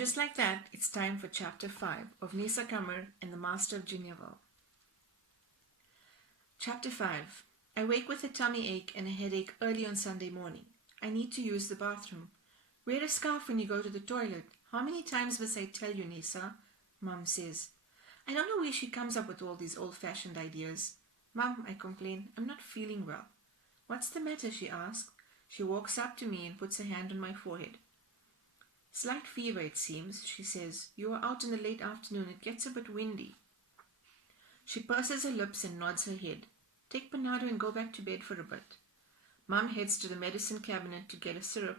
just like that, it's time for Chapter 5 of Nisa, Qamar and the Master of Jinniaville. Chapter 5. I wake with a tummy ache and a headache early on Sunday morning. I need to use the bathroom. Wear a scarf when you go to the toilet. How many times must I tell you, Nisa? Mum says. I don't know where she comes up with all these old-fashioned ideas. Mum, I complain, I'm not feeling well. What's the matter? She asks. She walks up to me and puts her hand on my forehead. Slight fever, it seems, she says. You are out in the late afternoon. It gets a bit windy. She purses her lips and nods her head. Take Panado and go back to bed for a bit. Mum heads to the medicine cabinet to get a syrup.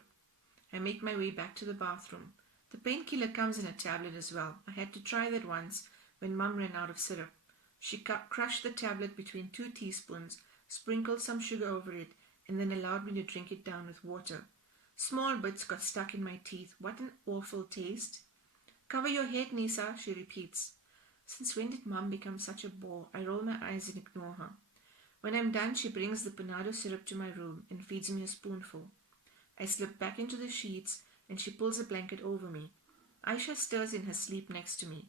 I make my way back to the bathroom. The painkiller comes in a tablet as well. I had to try that once when Mum ran out of syrup. She crushed the tablet between 2 teaspoons, sprinkled some sugar over it, and then allowed me to drink it down with water. Small bits got stuck in my teeth. What an awful taste. Cover your head, Nisa, she repeats. Since when did Mum become such a bore? I roll my eyes and ignore her. When I'm done, she brings the Panado syrup to my room and feeds me a spoonful. I slip back into the sheets and she pulls a blanket over me. Aisha stirs in her sleep next to me.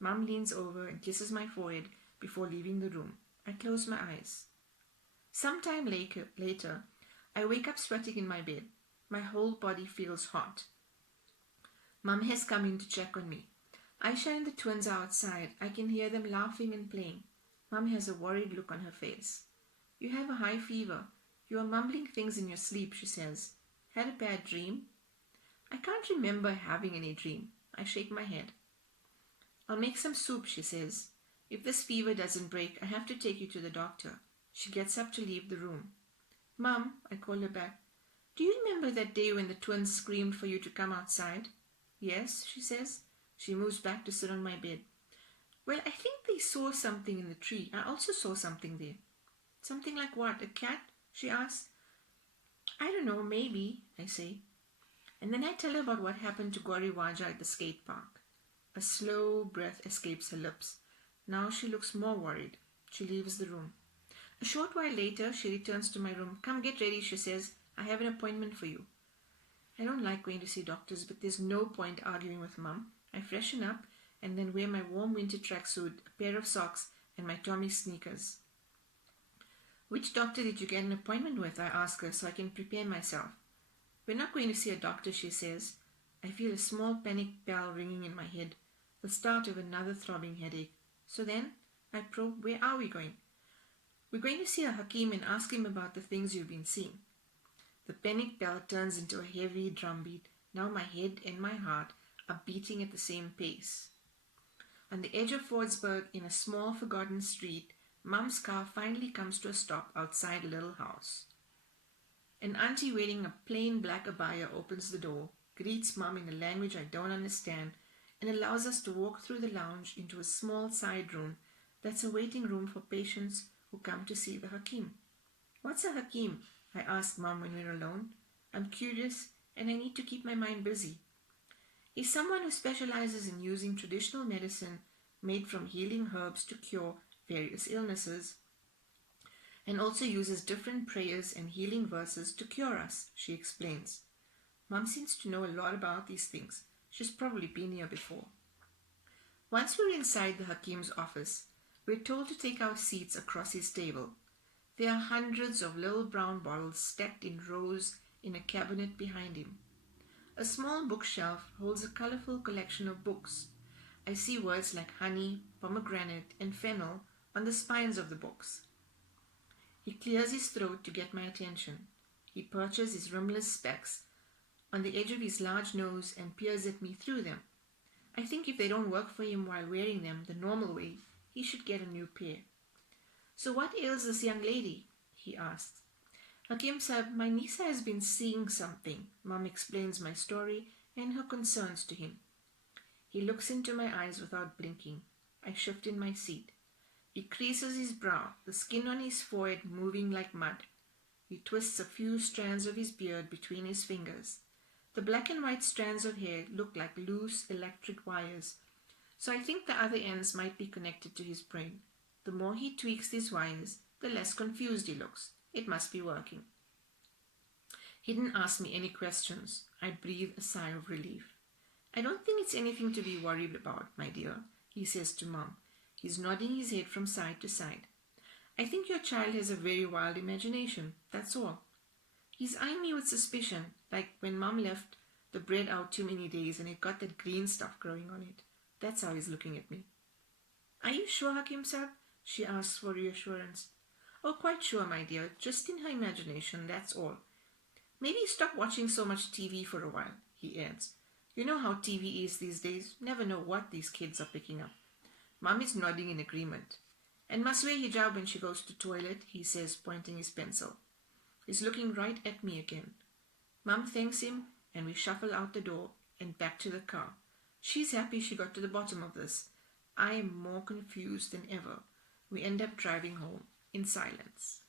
Mum leans over and kisses my forehead before leaving the room. I close my eyes. Sometime later, I wake up sweating in my bed. My whole body feels hot. Mum has come in to check on me. Aisha and the twins are outside. I can hear them laughing and playing. Mum has a worried look on her face. You have a high fever. You are mumbling things in your sleep, she says. Had a bad dream? I can't remember having any dream. I shake my head. I'll make some soup, she says. If this fever doesn't break, I have to take you to the doctor. She gets up to leave the room. Mum, I call her back. Do you remember that day when the twins screamed for you to come outside? Yes, she says. She moves back to sit on my bed. Well, I think they saw something in the tree. I also saw something there. Something like what? A cat? She asks. I don't know, maybe, I say. And then I tell her about what happened to Gauri Waja at the skate park. A slow breath escapes her lips. Now she looks more worried. She leaves the room. A short while later, she returns to my room. Come get ready, she says. I have an appointment for you. I don't like going to see doctors, but there's no point arguing with Mum. I freshen up and then wear my warm winter tracksuit, a pair of socks, and my Tommy sneakers. Which doctor did you get an appointment with? I ask her so I can prepare myself. We're not going to see a doctor, she says. I feel a small panic bell ringing in my head, the start of another throbbing headache. So then, I probe, where are we going? We're going to see a Hakim and ask him about the things you've been seeing. The panic bell turns into a heavy drumbeat. Now my head and my heart are beating at the same pace. On the edge of Fordsburg, in a small forgotten street, Mum's car finally comes to a stop outside a little house. An auntie wearing a plain black abaya opens the door, greets Mum in a language I don't understand, and allows us to walk through the lounge into a small side room that's a waiting room for patients who come to see the Hakim. What's a Hakim? I ask Mum when we're alone. I'm curious and I need to keep my mind busy. He's someone who specializes in using traditional medicine made from healing herbs to cure various illnesses, and also uses different prayers and healing verses to cure us, she explains. Mum seems to know a lot about these things. She's probably been here before. Once we're inside the Hakim's office, we're told to take our seats across his table. There are hundreds of little brown bottles stacked in rows in a cabinet behind him. A small bookshelf holds a colorful collection of books. I see words like honey, pomegranate, and fennel on the spines of the books. He clears his throat to get my attention. He perches his rimless specs on the edge of his large nose and peers at me through them. I think if they don't work for him while wearing them the normal way, he should get a new pair. So what ails this young lady? He asks. Hakim Sahib, my Nisa has been seeing something. Mum explains my story and her concerns to him. He looks into my eyes without blinking. I shift in my seat. He creases his brow, the skin on his forehead moving like mud. He twists a few strands of his beard between his fingers. The black and white strands of hair look like loose electric wires, so I think the other ends might be connected to his brain. The more he tweaks these wires, the less confused he looks. It must be working. He didn't ask me any questions. I breathe a sigh of relief. I don't think it's anything to be worried about, my dear, he says to Mum. He's nodding his head from side to side. I think your child has a very wild imagination, that's all. He's eyeing me with suspicion, like when Mum left the bread out too many days and it got that green stuff growing on it. That's how he's looking at me. Are you sure, Hakim sir? She asks for reassurance. Oh, quite sure, my dear. Just in her imagination, that's all. Maybe stop watching so much TV for a while, he adds. You know how TV is these days. Never know what these kids are picking up. Mum is nodding in agreement. And must wear hijab when she goes to toilet, he says, pointing his pencil. He's looking right at me again. Mum thanks him, and we shuffle out the door and back to the car. She's happy she got to the bottom of this. I am more confused than ever. We end up driving home in silence.